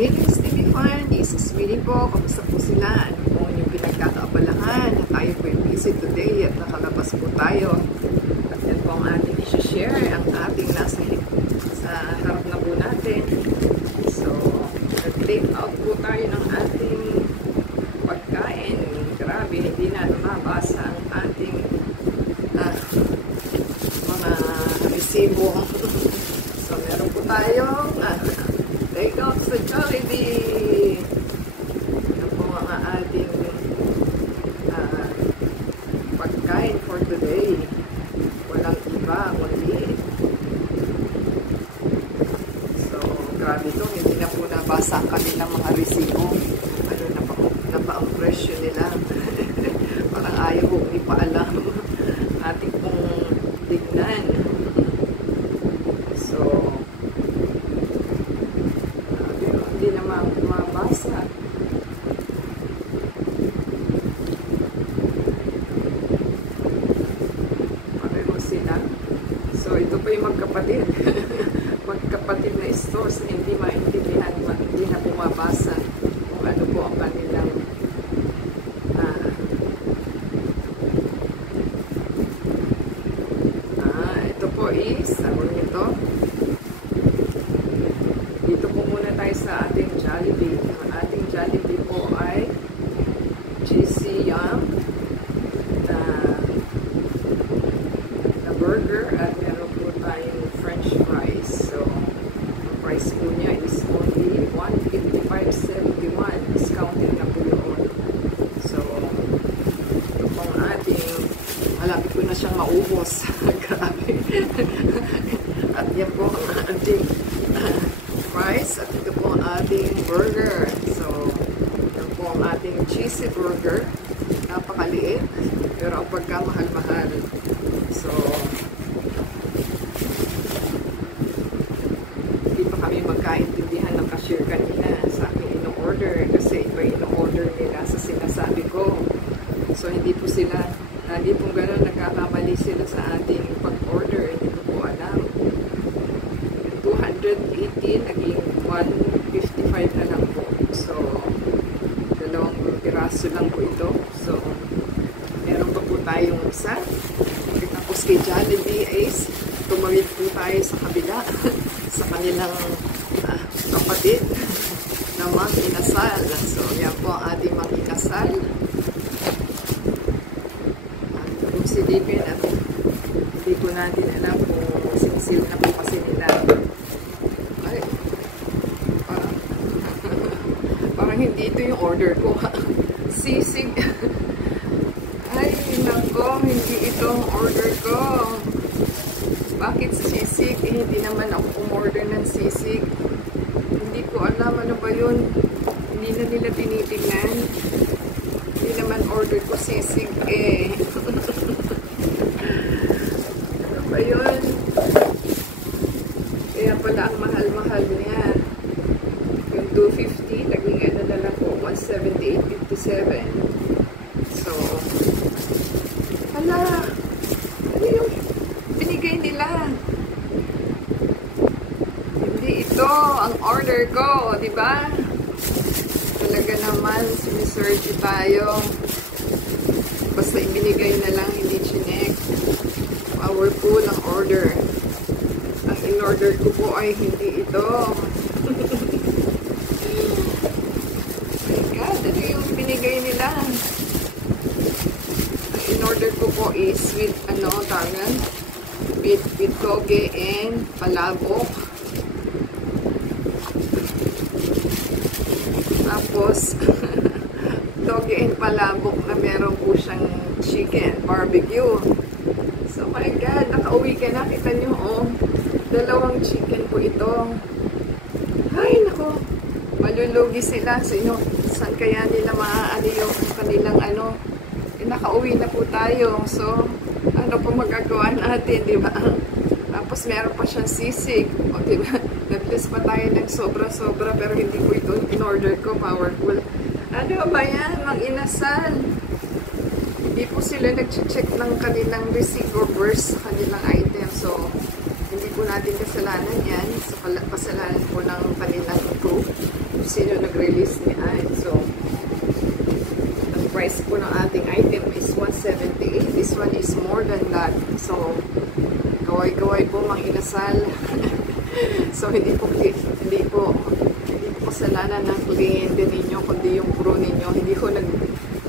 Greetings TV Fan, this is Winnie po. Kamusta po sila? Ano po yung pinagkakaabalahan? Tayo po yung busy today at nakalabas po tayo. At yan po ang ating i-share, ang ating nasa sa harap na po natin. So, nag-take out po tayo ng ating pagkain. Grabe, hindi na mabasa ang ating mga resibo. So, meron po tayong take out sa Jollibee. Yan po ang ating pagkain for today. Walang iba, kundi. So, grabe ito. Hindi na po nabasa ang kanilang mga resibo. Ano na pa ang presyo nila. Parang ayaw po, hindi pa alam. Ating pong tignan. So, hindi na mabasa. Pareho sila. So, ito pa yung magkapatid. Magkapatid na stores na hindi maintindihan, hindi na bumabasa kung ano po ang kanilang ito po is, sabi nito, dito po muna tayo sa ating Jollibee. Ang ating Jollibee po ay GC Yum na burger at meron po tayong french fries. So, ang price po niya is only $155.71. Discounted na po yun. So, ito po ang ating, malapit ko na siyang maubos. Grabe. At yan po ang ating fries at ito po ang ating burger. So, ito po ang ating cheesy burger. Napakaliit, pero ang pagkamahal-mahal. So, hindi pa kami magkaintindihan ng cashier kanina sa aking ino-order kasi iba ino-order nila sa sinasabi ko. So, hindi po sila, hindi po gano'n nagkakamali sila sa ating pag-order. Hindi ko po alam. 218 naging 155 na lang po. So, dalawang piraso lang po ito. So, meron pa po tayong isa. Tapos kay Jollibee Ace, tumawid po tayo sa kabila sa kanilang kapatid na mga inasal. So, yan po ang ating mga inasal. Kung silipin at hindi po natin alam kung sinsil na po kasi nila. Ay, parang hindi ito yung order ko. Sisig. Ay, nako, hindi ito ang order ko. Bakit sisig? Eh, hindi naman ako umorder ng sisig. Hindi ko alam ano ba yun. Hindi na nila tinitingnan. Hindi naman order ko sisig eh. Ano ba yun? Kaya pala ang mahal-mahal niya. Yung 250, naging ano na lang po, 178.57. So, hala, ano yung binigay nila? Hindi ito ang order ko, di ba? Talaga naman, sinisearch tayo. Basta ibinigay na lang, hindi chinek. Powerful ang order. Ang in-order ko po ay hindi ito. My God, ano yung binigay nila? Ang in-order ko po is with, tangan? With toge and palabok. Tapos, toge and palabok na meron po siyang chicken, barbecue. So, my God, nakauwi ka na. Kita nyo, oh. Dalawang chicken po ito. Ay, nako. Malulugi sila. So, saan kaya nila maaano yung kanilang nakauwi na po tayo. So, ano po magagawa natin, di ba? Tapos, meron pa siyang sisig. O, di ba? Nag-list pa tayo ng sobra-sobra, pero hindi po ito in-order ko. Powerful. Ano ba yan? Mag-inasal. Hindi po sila nag-check ng kanilang receivables sa kanilang item. So, hindi po natin kasalanan yan. So, kasalanan po ng kanilang group. sino nag-release ni Anne. So, ang price po ng ating item is 178. This one is more than that. So, kaway-kaway po mang inasal. So, hindi po kasalanan ng kliyente ninyo, kundi yung crew ninyo. Hindi ko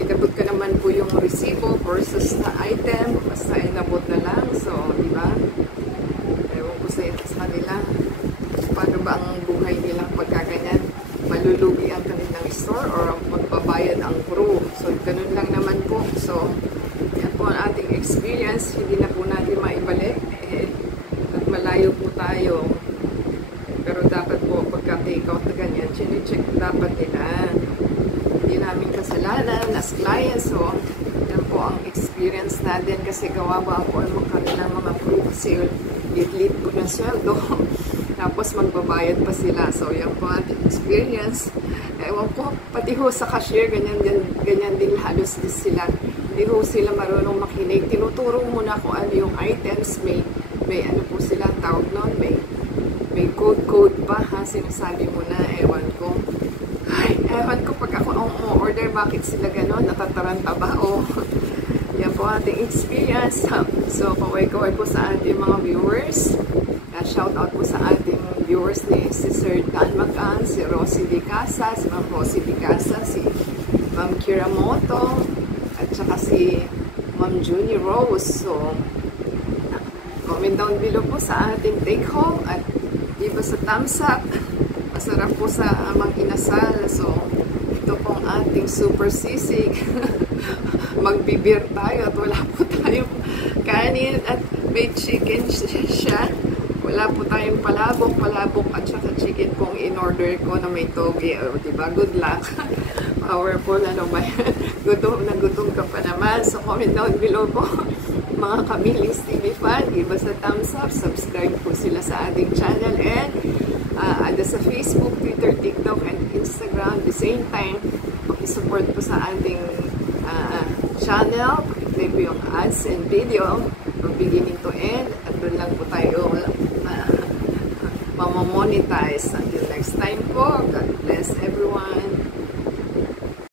inabot ka naman po yung resibo versus na item. Basta inabot na lang. So, di ba? Ewan ko sa kanila. Paano ba ang buhay nilang pagkaganyan? Malulugi ang kanilang store or magbabayad ang crew. So, ganun lang naman po. So, yan po ang ating experience. Hindi na po natin maibalik. At malayo po tayo. Pero dapat po, pagka take out na ganyan, chine-check dapat nila. Hindi namin kasalanan as clients. So, yan po ang experience natin kasi kawawa po ang kanilang mga crew kasi lit-lit po ng sweldo. Tapos magbabayad pa sila. So, yan po ang experience. Ewan ko, pati ho sa cashier, ganyan din halos din sila. Hindi ho sila marunong makinig. Tinuturo muna kung ano yung items. May ano po sila tawag noon. May code pa ha. Sinasabi mo na, ewan ko. Ay, ewan ko pag ako ang order, bakit sila gano'n? Natataranta ba? O, yan po ating experience. So, kaway-kaway po sa ating mga viewers. Shout out po sa ating viewers ni si Sir Dan Macan, si Rosie Di Casa, si Ma'am Rosie Di Casa, si Ma'am Kiramoto, at saka si Ma'am Junie Rose. So, comment down below po sa ating take home at di ba sa thumbs up. Masarap po sa amang inasal. So, ito pong ating super sisig. Magbibir tayo at wala po tayong kanin at may chicken siya. Wala po tayong palabok at saka chicken pong in-order ko na may toge. O, diba? Good luck. Powerful, ano ba yan? Gutom na gutom ka pa naman. So, comment down below po. Mga Kamilings TV fan, give us a thumbs up. Subscribe po sila sa ating channel. And, ada sa Facebook, Twitter, TikTok, and Instagram. At the same time, pakisupport po sa ating channel. Pakiclick po yung ads and video from beginning to end. At doon lang po tayo mamamonetize. Until next time po, God bless everyone.